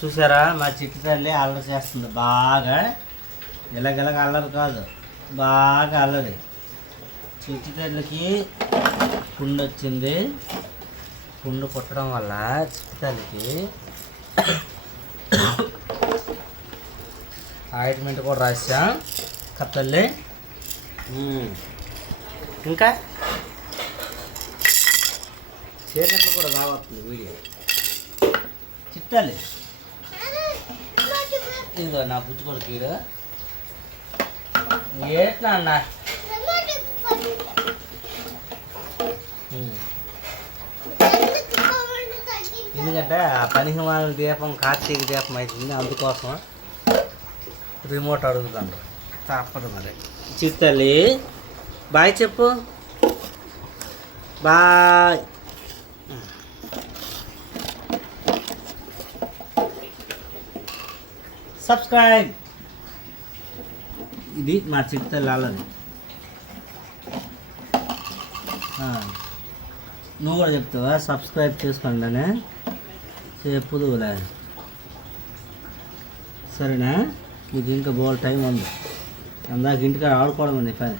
చూసారా మా చిట్టు తల్లి అల్లరి చేస్తుంది బాగా. ఇలాగెలాగ అల్లరి కాదు, బాగా అల్లరి. చిట్టు తల్లికి పుండు వచ్చింది. పుండు పుట్టడం వల్ల చిట్టు తల్లికి ఆయింట్మెంట్ కూడా రాసా కత్తల్లి. ఇంకా చీకట్లు కూడా రావస్తుంది వీడియో. చిట్టాలి ఇదిగో నా బుజ్జి కొడుకు వీడు. ఏట్లా అన్న ఎందుకంటే ఆ పనిహిమాల దీపం కార్తీక దీపం అవుతుంది, అందుకోసం రిమోట్ అడుగుతాను. తప్పదు మరి. చిట్టాలి బాయ్ చెప్పు. బాయ్. సబ్స్క్రైబ్. ఇది మా చిట్టాలి అల్లది. నువ్వు కూడా చెప్తావా సబ్స్క్రైబ్ చేసుకోండి అని చెప్పుదులే, సరేనా? ఇది ఇంకా బోల్ టైం ఉంది. అందాక ఇంటికాడ ఆడుకోవడం ఉంది పని.